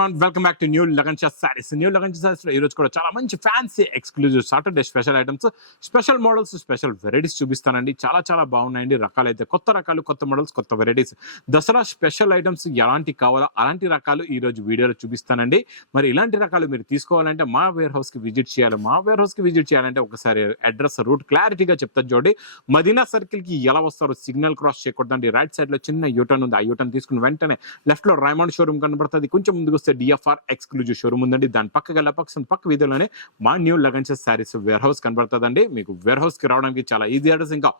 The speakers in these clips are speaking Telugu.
everyone, welcome back to New Lagancha Sarees. New Lagancha Sarees లో ఈరోజు కూడా చాలా మంచి fancy exclusive Saturday special items, special models, special varieties చూపిస్తానండి. చాలా బాగున్నాయండి. రకాలైతే కొత్త రకాలు, కొత్త మోడల్స్, కొత్త వెరైటీస్, దసరా స్పెషల్ ఐటమ్స్ ఎలాంటి కావాలో అలాంటి రకాలు ఈ రోజు వీడియోలో చూపిస్తానండి. మరి ఇలాంటి రకాలు మీరు తీసుకోవాలంటే మా వేర్ హౌస్ కి విజిట్ చేయాలి. మా వేర్ హౌస్ కి విజిట్ చేయాలంటే ఒకసారి అడ్రస్, రూట్ క్లారిటీగా చెప్తాను చూడండి. మదీనా సర్కిల్ కి ఎలా వస్తారో సిగ్నల్ క్రాస్ చేయకూడదండి. రైట్ సైడ్ లో చిన్న యూటర్న్ ఉంది. ఆ యూటర్న్ తీసుకుని వెంటనే లెఫ్ట్ లో రైమండ్ షోరూమ్ కనబడుతుంది. కొంచెం ముందుకు వస్తే డిఎఫ్ఆర్ ఎక్స్క్లూజివ్ షోరూమ్ ఉందండి. దాని పక్కగా పక్క వీధిలోనే మా న్యూ లగన్స్ సారీస్ వేర్ హౌస్ కనబడుతుందండి. మీకు వేర్ హౌస్ కి రావడానికి చాలా ఈజీ అడ్రస్. ఇంకా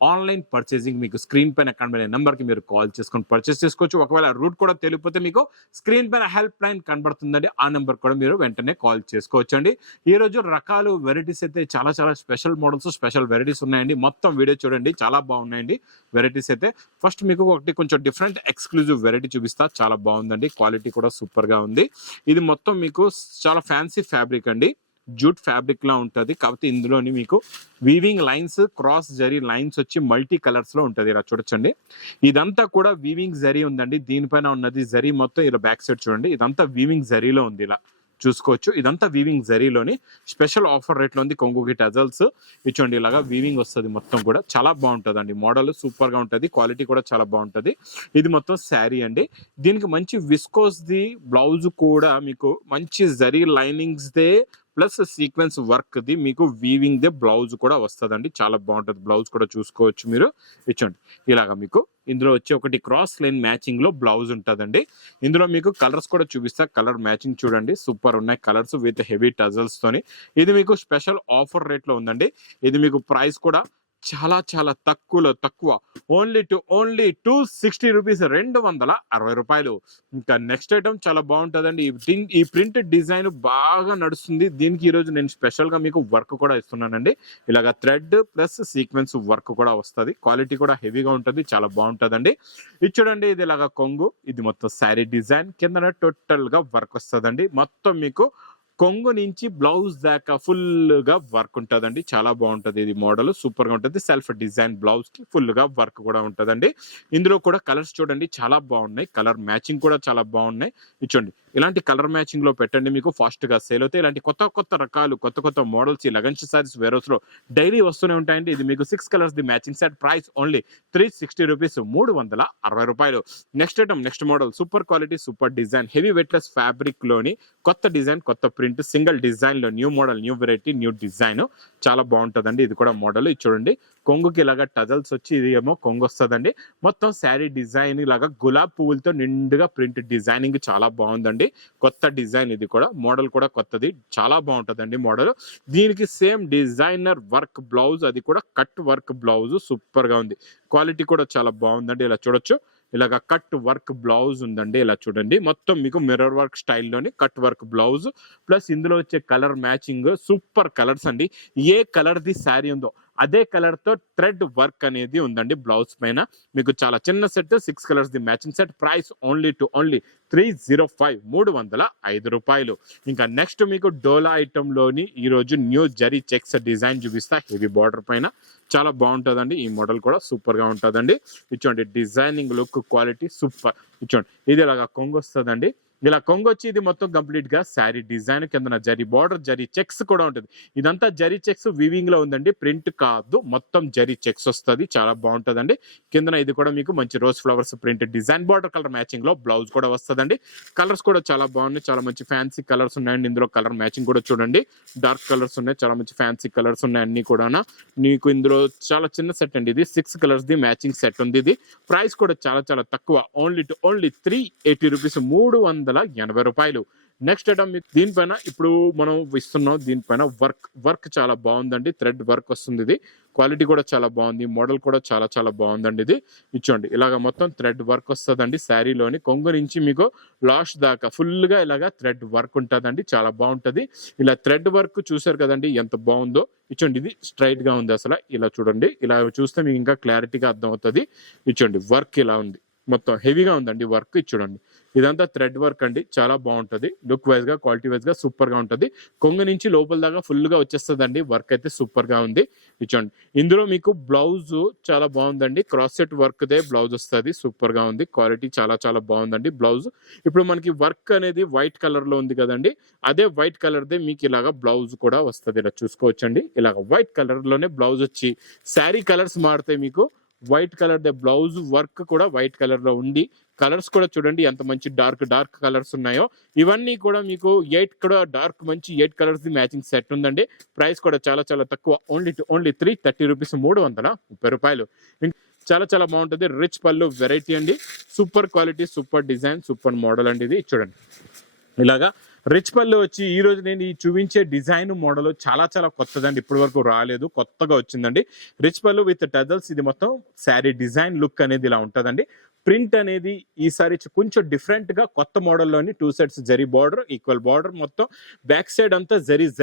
ఆన్లైన్ పర్చేసింగ్ మీకు స్క్రీన్ పైన కనబడే నెంబర్ కి మీరు కాల్ చేసుకొని పర్చేస్ చేసుకోవచ్చు. ఒకవేళ రూట్ కూడా తెలియకపోతే మీకు స్క్రీన్ పైన హెల్ప్ లైన్ కనబడుతుందండి. ఆ నెంబర్ కూడా మీరు వెంటనే కాల్ చేసుకోవచ్చు అండి. ఈ రోజు రకాలు వెరైటీస్ అయితే చాలా స్పెషల్ మోడల్స్, స్పెషల్ వెరైటీస్ ఉన్నాయండి. మొత్తం వీడియో చూడండి, చాలా బాగున్నాయండి వెరైటీస్ అయితే. ఫస్ట్ మీకు ఒకటి కొంచెం డిఫరెంట్ ఎక్స్క్లూజివ్ వెరైటీ చూపిస్తా. చాలా బాగుందండి, క్వాలిటీ కూడా సూపర్ గా ఉంది. ఇది మొత్తం మీకు చాలా ఫ్యాన్సీ ఫ్యాబ్రిక్ అండి, జూట్ ఫ్యాబ్రిక్ లా ఉంటది. కాకపోతే ఇందులోని మీకు weaving lines, cross zari lines వచ్చి మల్టీ కలర్స్ లో ఉంటది. ఇలా చూడొచ్చండి. ఇదంతా కూడా వీవింగ్ జరీ ఉందండి. దీనిపైన ఉన్నది జరీ మొత్తం ఇలా బ్యాక్ సైడ్ చూడండి. ఇదంతా వీవింగ్ జరీలో ఉంది, ఇలా చూసుకోవచ్చు. ఇదంతా వీవింగ్ జరీలోని స్పెషల్ ఆఫర్ రేట్ లో ఉంది. కొంగుకి టజల్స్ ఇచ్చండి, ఇలాగా వీవింగ్ వస్తుంది. మొత్తం కూడా చాలా బాగుంటది అండి. మోడల్ సూపర్ గా ఉంటది, క్వాలిటీ కూడా చాలా బాగుంటది. ఇది మొత్తం శారీ అండి. దీనికి మంచి విస్కోస్ ది బ్లౌజ్ కూడా మీకు మంచి zari linings they plus sequence work the మీకు వీవింగ్ దే బ్లౌజ్ కూడా వస్తుందండి. చాలా బాగుంటది. బ్లౌజ్ కూడా చూసుకోవచ్చు మీరు. ఇచ్చండి ఇలాగా మీకు ఇందులో వచ్చి ఒకటి క్రాస్ లైన్ మ్యాచింగ్ లో బ్లౌజ్ ఉంటుందండి. ఇందులో మీకు కలర్స్ కూడా చూపిస్తా. కలర్ మ్యాచింగ్ చూడండి, సూపర్ ఉన్నాయి కలర్స్ విత్ హెవీ టజల్స్ తోని. ఇది మీకు స్పెషల్ ఆఫర్ రేట్ లో ఉందండి. ఇది మీకు ప్రైస్ కూడా చాలా తక్కువ, ఓన్లీ 260 రూపీస్, 260 రూపాయలు. ఇంకా నెక్స్ట్ ఐటమ్ చాలా బాగుంటుందండి. ఈ ప్రింట్ డిజైన్ బాగా నడుస్తుంది. దీనికి ఈరోజు నేను స్పెషల్ గా మీకు వర్క్ కూడా ఇస్తున్నానండి. ఇలాగా థ్రెడ్ ప్లస్ సీక్వెన్స్ వర్క్ కూడా వస్తుంది. క్వాలిటీ కూడా హెవీగా ఉంటుంది, చాలా బాగుంటుందండి. ఇది చూడండి, ఇది ఇలాగా కొంగు, ఇది మొత్తం శారీ డిజైన్ కింద టోటల్ గా వర్క్ వస్తుందండి. మొత్తం మీకు కొంగు నుంచి బ్లౌజ్ దాకా ఫుల్ గా వర్క్ ఉంటుందండి. చాలా బాగుంటది. ఇది మోడల్ సూపర్ గా ఉంటుంది. సెల్ఫ్ డిజైన్ బ్లౌజ్ కి ఫుల్ గా వర్క్ కూడా ఉంటుందండి. ఇందులో కూడా కలర్స్ చూడండి, చాలా బాగున్నాయి. కలర్ మ్యాచింగ్ కూడా చాలా బాగున్నాయి. ఇచ్చండి ఇలాంటి కలర్ మ్యాచింగ్ లో పెట్టండి, మీకు ఫాస్ట్ గా సేల్ అవుతాయి. ఇలాంటి కొత్త రకాలు, కొత్త మోడల్స్ ఈ లగన్స్ సారీస్ వేర్ హౌస్ లో డైలీ వస్తూనే ఉంటాయండి. ఇది మీకు 6 colours the matching set. Price only 360 rupees, 360 రూపాయలు. Next item, next model, super quality, super design, heavy weightless fabric లోని కొత్త డిజైన్, కొత్త ప్రింట్, సింగిల్ డిజైన్ లో new model, new variety, new design. చాలా బాగుంటుందండి. ఇది కూడా మోడల్. ఇది చూడండి, కొంగుకి ఇలాగా టజల్స్ వచ్చి, ఇది ఏమో కొంగు వస్తుందండి. మొత్తం శారీ డిజైన్ ఇలాగా గులాబ్ పువ్వులతో నిండుగా ప్రింట్ డిజైనింగ్ చాలా బాగుందండి. కొత్త డిజైన్, ఇది కూడా మోడల్ కూడా కొత్తది, చాలా బాగుంటుందండి మోడల్. దీనికి సేమ్ డిజైనర్ వర్క్ బ్లౌజ్, అది కూడా కట్ వర్క్ బ్లౌజ్ సూపర్ గా ఉంది. క్వాలిటీ కూడా చాలా బాగుందండి. ఇలా చూడొచ్చు, ఇలాగ కట్ వర్క్ బ్లౌజ్ ఉందండి. ఇలా చూడండి, మొత్తం మీకు మిర్రర్ వర్క్ స్టైల్లోని కట్ వర్క్ బ్లౌజ్ ప్లస్ ఇందులో వచ్చే కలర్ మ్యాచింగ్ సూపర్ కలర్స్ అండి. ఏ కలర్ ది శారీ ఉందో అదే కలర్ తో థ్రెడ్ వర్క్ అనేది ఉందండి బ్లౌజ్ పైన. మీకు చాలా చిన్న set, 6 colours the matching set. Price only 305, 305 రూపాయలు. ఇంకా నెక్స్ట్ మీకు డోలా ఐటమ్ లోని ఈ రోజు న్యూ జరీ చెక్స్ డిజైన్ చూపిస్తా. హెవీ బార్డర్ పైన చాలా బాగుంటుందండి. ఈ మోడల్ కూడా సూపర్ గా ఉంటుందండి. ఇచ్చోండి డిజైనింగ్ లుక్, క్వాలిటీ సూపర్. ఇచ్చోండి ఇది ఇలాగా కొంగు వస్తుందండి. ఇలా కొంగు వచ్చి ఇది మొత్తం కంప్లీట్ గా శారీ డిజైన్, కింద జరీ బార్డర్, జరీ చెక్స్ కూడా ఉంటుంది. ఇదంతా జరీ చెక్స్ వీవింగ్ లో ఉందండి, ప్రింట్ కాదు, మొత్తం జరీ చెక్స్ వస్తుంది. చాలా బాగుంటుందండి. కింద ఇది కూడా మీకు మంచి rose flowers print design, border colour matching లో బ్లౌజ్ కూడా వస్తుందండి. కలర్స్ కూడా చాలా బాగున్నాయి, చాలా మంచి ఫ్యాన్సీ కలర్స్ ఉన్నాయండి. ఇందులో కలర్ మ్యాచింగ్ కూడా చూడండి, డార్క్ కలర్స్ ఉన్నాయి, చాలా మంచి ఫ్యాన్సీ కలర్స్ ఉన్నాయి అన్ని కూడా. నీకు ఇందులో చాలా చిన్న సెట్ అండి. ఇది 6 కలర్స్ ది మ్యాచింగ్ సెట్ ఉంది. ఇది ప్రైస్ కూడా చాలా తక్కువ, ఓన్లీ 380 రూపీస్, 380 రూపాయలు. నెక్స్ట్ ఐటమ్ మీకు దీనిపైన ఇప్పుడు మనం ఇస్తున్నాం. దీనిపైన వర్క్ చాలా బాగుందండి. థ్రెడ్ వర్క్ వస్తుంది. ఇది క్వాలిటీ కూడా చాలా బాగుంది. మోడల్ కూడా చాలా బాగుందండి. ఇది ఇచ్చోండి, ఇలాగ మొత్తం థ్రెడ్ వర్క్ వస్తుందండి. శారీలోని కొంగు నుంచి మీకు లాస్ట్ దాకా ఫుల్ గా ఇలాగా థ్రెడ్ వర్క్ ఉంటుందండి. చాలా బాగుంటది. ఇలా థ్రెడ్ వర్క్ చూసారు కదండి ఎంత బాగుందో. ఇచ్చోండి, ఇది స్ట్రైట్ గా ఉంది అసలు. ఇలా చూడండి, ఇలా చూస్తే మీకు ఇంకా క్లారిటీగా అర్థం అవుతుంది. ఇచ్చోండి వర్క్ ఇలా ఉంది. మొత్తం హెవీగా ఉందండి వర్క్. ఇది చూడండి, ఇదంతా థ్రెడ్ వర్క్ అండి, చాలా బాగుంటది. లుక్ వైజ్ గా, క్వాలిటీ వైజ్ గా సూపర్ గా ఉంటది. కొంగు నుంచి లోపల దాకా ఫుల్ గా వచ్చేస్తుందండి. వర్క్ అయితే సూపర్ గా ఉంది. ఇది చూడండి, ఇందులో మీకు బ్లౌజ్ చాలా బాగుందండి. Cross set work they blouse వస్తుంది. సూపర్ గా ఉంది. క్వాలిటీ చాలా చాలా బాగుందండి బ్లౌజ్. ఇప్పుడు మనకి వర్క్ అనేది వైట్ కలర్ లో ఉంది కదండి, అదే వైట్ కలర్ దే మీకు ఇలాగా బ్లౌజ్ కూడా వస్తుంది. ఇలా చూసుకోవచ్చండి, ఇలాగ వైట్ కలర్ లోనే బ్లౌజ్ వచ్చి శారీ కలర్స్ మారుతాయి మీకు. White colour the blouse work కూడా వైట్ కలర్ లో ఉండి, కలర్స్ కూడా చూడండి ఎంత మంచి డార్క్ డార్క్ కలర్స్ ఉన్నాయో. ఇవన్నీ కూడా మీకు 8 కూడా డార్క్ మంచి 8 కలర్స్ ది మ్యాచింగ్ సెట్ ఉందండి. ప్రైస్ కూడా చాలా చాలా తక్కువ, ఓన్లీ 330 రూపీస్, 330 రూపాయలు. చాలా చాలా బాగుంటుంది. రిచ్ పళ్ళు వెరైటీ అండి, super quality, super design, super model అండి. ఇది చూడండి, ఇలాగా రిచ్ పళ్ళు వచ్చి ఈ రోజు నేను ఈ చూపించే డిజైన్ మోడల్ చాలా చాలా కొత్తదండి, ఇప్పటి వరకు రాలేదు, కొత్తగా వచ్చిందండి. రిచ్ పళ్ళు విత్ టజల్స్. ఇది మొత్తం శారీ డిజైన్ లుక్ అనేది ఇలా ఉంటుందండి. ప్రింట్ అనేది ఈసారి కొంచెం డిఫరెంట్ గా కొత్త మోడల్లోని 2 sets zari border, equal border, మొత్తం బ్యాక్ సైడ్ అంతా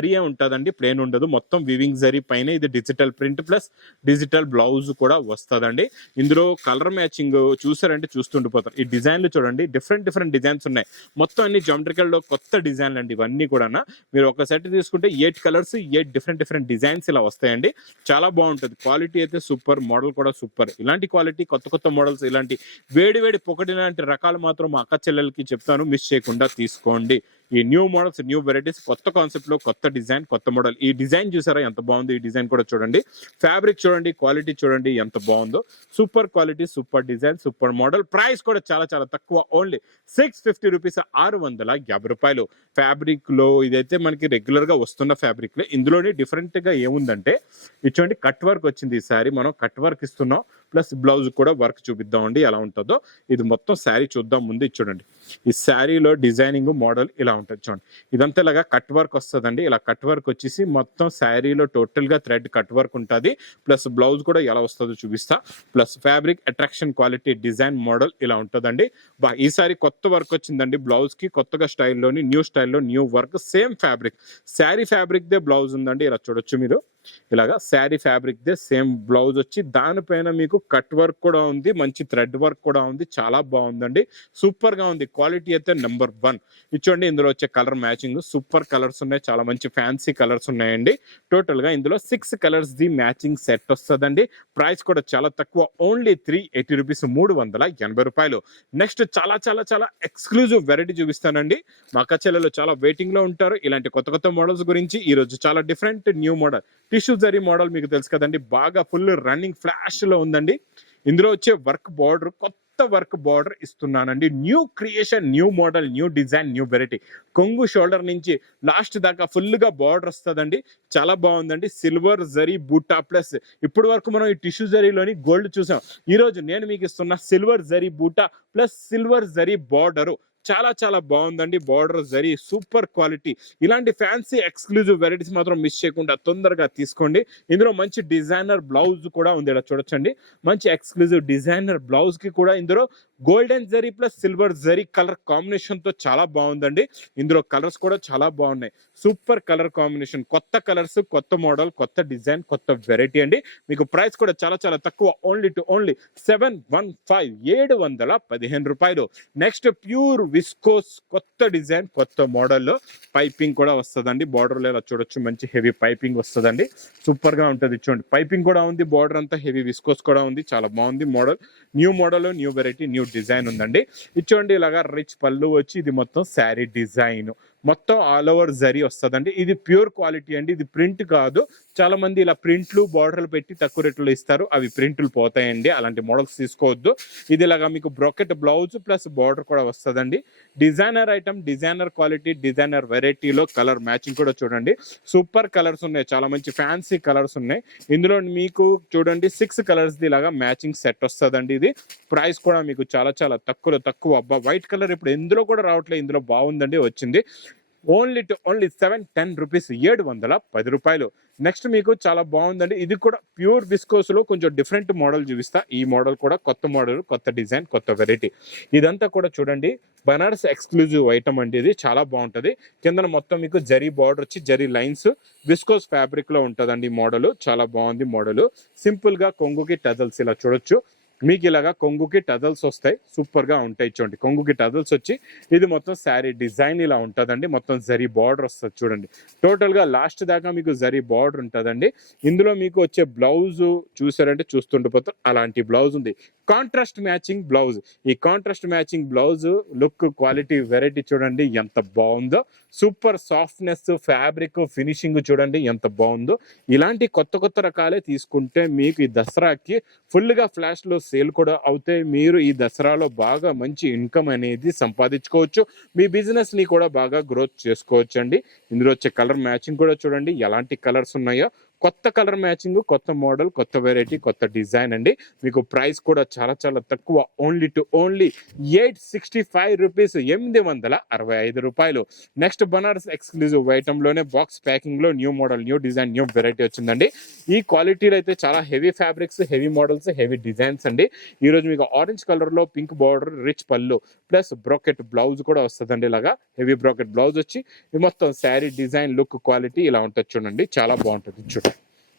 జరియే ఉంటుందండి, ప్లేన్ ఉండదు. మొత్తం వివింగ్ జరీ పైన ఇది digital print plus digital blouse కూడా వస్తుందండి. ఇందులో కలర్ మ్యాచింగ్ చూసారంటే చూస్తుండిపోతారు. ఈ డిజైన్లు చూడండి, డిఫరెంట్ డిజైన్స్ ఉన్నాయి. మొత్తం అన్ని జామెట్రికల్ లో కొత్త డిజైన్లు అండి ఇవన్నీ కూడా. మీరు ఒక సెట్ తీసుకుంటే 8 కలర్స్, 8 డిఫరెంట్ డిజైన్స్ ఇలా వస్తాయండి. చాలా బాగుంటుంది. క్వాలిటీ అయితే సూపర్, మోడల్ కూడా సూపర్. ఇలాంటి క్వాలిటీ కొత్త మోడల్స్, ఇలాంటి వేడి పొకటి లాంటి రకాలు మాత్రం మా అక్క చెల్లెలకి చెప్తాను, మిస్ చేయకుండా తీసుకోండి. ఈ న్యూ మోడల్స్, న్యూ వెరైటీస్, కొత్త కాన్సెప్ట్ లో కొత్త డిజైన్, కొత్త మోడల్. ఈ డిజైన్ చూసారా ఎంత బాగుంది. ఈ డిజైన్ కూడా చూడండి, ఫ్యాబ్రిక్ చూడండి, క్వాలిటీ చూడండి ఎంత బాగుందో. Super quality, super design, super model. Price కూడా చాలా చాలా తక్కువ, ఓన్లీ 650 రూపీస్, 650 రూపాయలు. ఫ్యాబ్రిక్ లో ఇదైతే మనకి రెగ్యులర్ గా వస్తున్న ఫ్యాబ్రిక్ లే. ఇందులోని డిఫరెంట్ గా ఏముందంటే ఇది చూడండి, కట్ వర్క్ వచ్చింది. ఈసారి మనం కట్ వర్క్ ఇస్తున్నాం, ప్లస్ బ్లౌజ్ కూడా వర్క్ చూపిద్దామండి ఎలా ఉంటుందో. ఇది మొత్తం శారీ చూద్దాం ముందు. ఇది చూడండి, ఈ శారీలో డిజైనింగ్ మోడల్ ఇలా ఉంటుంది చూడండి. ఇదంతా ఇలాగా కట్ వర్క్ వస్తుందండి. ఇలా కట్ వర్క్ వచ్చేసి మొత్తం శారీలో టోటల్ గా థ్రెడ్ కట్ వర్క్ ఉంటుంది. ప్లస్ బ్లౌజ్ కూడా ఎలా వస్తుందో చూపిస్తా. Plus fabric attraction quality design model ఇలా ఉంటుందండి. ఈసారి కొత్త వర్క్ వచ్చిందండి బ్లౌజ్ కి, కొత్తగా స్టైల్లోని న్యూ స్టైల్లో new work. Same fabric, sari fabric they blouse ఉందండి. ఇలా చూడొచ్చు మీరు, ఇలాగా sari fabric they same blouse వచ్చి దానిపైన మీకు కట్ వర్క్ కూడా ఉంది, మంచి థ్రెడ్ వర్క్ కూడా ఉంది. చాలా బాగుందండి, సూపర్ గా ఉంది. క్వాలిటీ అయితే నెంబర్ 1. ఇచ్చోండి, ఇందులో వచ్చే కలర్ మ్యాచింగ్ సూపర్ కలర్స్ ఉన్నాయి, చాలా మంచి ఫ్యాన్సీ కలర్స్ ఉన్నాయండి. టోటల్ గా ఇందులో 6 కలర్స్ ది మ్యాచింగ్ సెట్ వస్తుందండి. ప్రైస్ కూడా చాలా తక్కువ, ఓన్లీ 380 రూపీస్, 380 రూపాయలు. నెక్స్ట్ చాలా చాలా చాలా ఎక్స్క్లూజివ్ వెరైటీ చూపిస్తానండి. మా అక్క చెల్లెలు చాలా వెయిటింగ్ లో ఉంటారు ఇలాంటి కొత్త మోడల్స్ గురించి. ఈ రోజు చాలా different new model tissue zari model మీకు తెలుసు కదండి, బాగా ఫుల్ రన్నింగ్ ఫ్లాష్ లో ఉందండి. ఇందులో వచ్చే వర్క్ బార్డర్, కొత్త వర్క్ బార్డర్ ఇస్తున్నానండి. New creation, new model, new design, new variety. కొంగు షోల్డర్ నుంచి లాస్ట్ దాకా ఫుల్ గా బార్డర్ వస్తుందండి. చాలా బాగుందండి. సిల్వర్ జరీ బూటా ప్లస్, ఇప్పటి వరకు మనం ఈ టిష్యూ జరీలోని గోల్డ్ చూసాం. ఈ రోజు నేను మీకు ఇస్తున్న సిల్వర్ జరీ బూటా ప్లస్ సిల్వర్ జరీ బార్డరు. చాలా చాలా బాగుందండి. Border zari super quality. ఇలాంటి ఫ్యాన్సీ ఎక్స్క్లూజివ్ వెరైటీస్ మాత్రం మిస్ చేయకుండా తొందరగా తీసుకోండి. ఇందులో మంచి డిజైనర్ బ్లౌజ్ కూడా ఉంది, ఇక్కడ చూడొచ్చండి. మంచి ఎక్స్క్లూజివ్ డిజైనర్ బ్లౌజ్ కి కూడా ఇందులో golden zari plus silver zari colour combination తో చాలా బాగుందండి. ఇందులో కలర్స్ కూడా చాలా బాగున్నాయి, సూపర్ కలర్ కాంబినేషన్. కొత్త కలర్స్, కొత్త మోడల్, కొత్త డిజైన్, కొత్త వెరైటీ అండి. మీకు ప్రైస్ కూడా చాలా చాలా తక్కువ, ఓన్లీ 715 రూపాయలు. నెక్స్ట్ ప్యూర్ విస్కోస్, కొత్త డిజైన్, కొత్త మోడల్లో పైపింగ్ కూడా వస్తుందండి. బార్డర్ లో ఇలా చూడొచ్చు, మంచి హెవీ పైపింగ్ వస్తుందండి. సూపర్ గా ఉంటుంది. చూడండి, పైపింగ్ కూడా ఉంది, బార్డర్ అంతా హెవీ విస్కోస్ కూడా ఉంది. చాలా బాగుంది model. New model, new variety, new design ఉందండి. ఇచ్చోండి, ఇలాగా రిచ్ పళ్ళు వచ్చి ఇది మొత్తం శారీ డిజైన్, మొత్తం ఆల్ ఓవర్ జరీ వస్తుందండి. ఇది ప్యూర్ క్వాలిటీ అండి, ఇది ప్రింట్ కాదు. చాలా మంది ఇలా ప్రింట్లు బార్డర్లు పెట్టి తక్కువ రేట్లో ఇస్తారు, అవి ప్రింట్లు పోతాయండి. అలాంటి మోడల్స్ తీసుకోవద్దు. ఇది ఇలాగా మీకు బ్రోకెట్ బ్లౌజ్ ప్లస్ బార్డర్ కూడా వస్తుందండి. Designer item, designer quality, designer వెరైటీలో కలర్ మ్యాచింగ్ కూడా చూడండి. సూపర్ కలర్స్ ఉన్నాయి, చాలా మంచి ఫ్యాన్సీ కలర్స్ ఉన్నాయి. ఇందులో మీకు చూడండి 6 కలర్స్ ది ఇలాగా మ్యాచింగ్ సెట్ వస్తుందండి. ఇది ప్రైస్ కూడా మీకు చాలా చాలా తక్కువ. అబ్బా, వైట్ కలర్ ఇప్పుడు ఎందులో కూడా రావట్లేదు, ఇందులో బాగుందండి, వచ్చింది. ఓన్లీ 710 రూపీస్, 710 రూపాయలు. నెక్స్ట్ మీకు చాలా బాగుందండి, ఇది కూడా ప్యూర్ విస్కోస్ లో కొంచెం డిఫరెంట్ మోడల్ చూపిస్తా. ఈ మోడల్ కూడా కొత్త మోడల్, కొత్త డిజైన్, కొత్త వెరైటీ. ఇదంతా కూడా చూడండి బనారస్ ఎక్స్క్లూజివ్ ఐటమ్ అండి. ఇది చాలా బాగుంటది. కింద మొత్తం మీకు జరీ బార్డర్ వచ్చి జరీ లైన్స్ విస్కోస్ ఫ్యాబ్రిక్ లో ఉంటదండి. మోడల్ చాలా బాగుంది. మోడల్ సింపుల్ గా కొంగుకి టజల్స్ ఇలా చూడొచ్చు. మీకు ఇలాగా కొంగుకి టజల్స్ వస్తాయి, సూపర్ గా ఉంటాయి. చూడండి కొంగుకి టజల్స్ వచ్చి ఇది మొత్తం శారీ డిజైన్ ఇలా ఉంటుందండి. మొత్తం జరీ బార్డర్ వస్తుంది చూడండి. టోటల్ గా లాస్ట్ దాకా మీకు జరీ బార్డర్ ఉంటుందండి. ఇందులో మీకు వచ్చే బ్లౌజ్ చూసారంటే చూస్తుండిపోతారు, అలాంటి బ్లౌజ్ ఉంది. Contrast matching blouse. ఈ contrast matching blouse look quality variety చూడండి ఎంత బాగుందో. సూపర్ సాఫ్ట్నెస్, ఫ్యాబ్రిక్ ఫినిషింగ్ చూడండి ఎంత బాగుందో. ఇలాంటి కొత్త కొత్త రకాలే తీసుకుంటే మీకు ఈ దసరాకి ఫుల్ గా ఫ్లాష్ లో సేల్ కూడా అవుతాయి. మీరు ఈ దసరాలో బాగా మంచి ఇన్కమ్ అనేది సంపాదించుకోవచ్చు. మీ బిజినెస్ ని కూడా బాగా గ్రోత్ చేసుకోవచ్చు అండి. ఇందులో వచ్చే కలర్ మ్యాచింగ్ కూడా చూడండి ఎలాంటి కలర్స్ ఉన్నాయో. కొత్త కలర్ మ్యాచింగ్, కొత్త మోడల్, కొత్త వెరైటీ, కొత్త డిజైన్ అండి. మీకు ప్రైస్ కూడా చాలా చాలా తక్కువ, ఓన్లీ 865 రూపీస్, 865 రూపాయలు. నెక్స్ట్ బనారస్ ఎక్స్క్లూజివ్ ఐటమ్ లోనే బాక్స్ ప్యాకింగ్ లో new model, new design, new variety వచ్చిందండి. ఈ క్వాలిటీలో అయితే చాలా heavy fabrics, heavy models, heavy designs అండి. ఈ రోజు మీకు ఆరెంజ్ కలర్ లో పింక్ బార్డర్, రిచ్ పళ్ళు ప్లస్ బ్రోకెట్ బ్లౌజ్ కూడా వస్తుందండి. ఇలాగా హెవీ బ్రోకెట్ బ్లౌజ్ వచ్చి ఇది మొత్తం శారీ డిజైన్, లుక్, క్వాలిటీ ఇలా ఉంటుంది చూడండి. చాలా బాగుంటుంది చూడండి,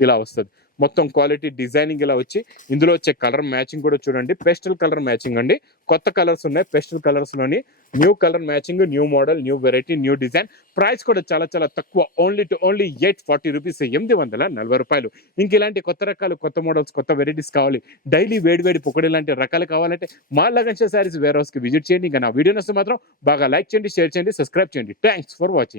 ఇలా వస్తుంది మొత్తం క్వాలిటీ డిజైనింగ్ ఇలా వచ్చి. ఇందులో వచ్చే కలర్ మ్యాచింగ్ కూడా చూడండి, పెస్టల్ కలర్ మ్యాచింగ్ అండి. కొత్త కలర్స్ ఉన్నాయి పెస్టల్ కలర్స్ లోని. New colour matching, new model, new variety, new design. Price కూడా చాలా చాలా తక్కువ, ఓన్లీ 840 రూపీస్, 840 రూపాయలు. ఇంక ఇలాంటి కొత్త రకాలు, కొత్త మోడల్స్, కొత్త వెరైటీస్ కావాలి, డైలీ వేడి పొక్కడి లాంటి రకాలు కావాలంటే మా లగన్ శారీస్ వేర్ హౌస్ కి విజిట్ చేయండి. ఇంకా నా వీడియో నచ్చితే మాత్రం బాగా లైక్ చేయండి, షేర్ చేయండి, సబ్స్క్రైబ్ చేయండి. Thanks for watching.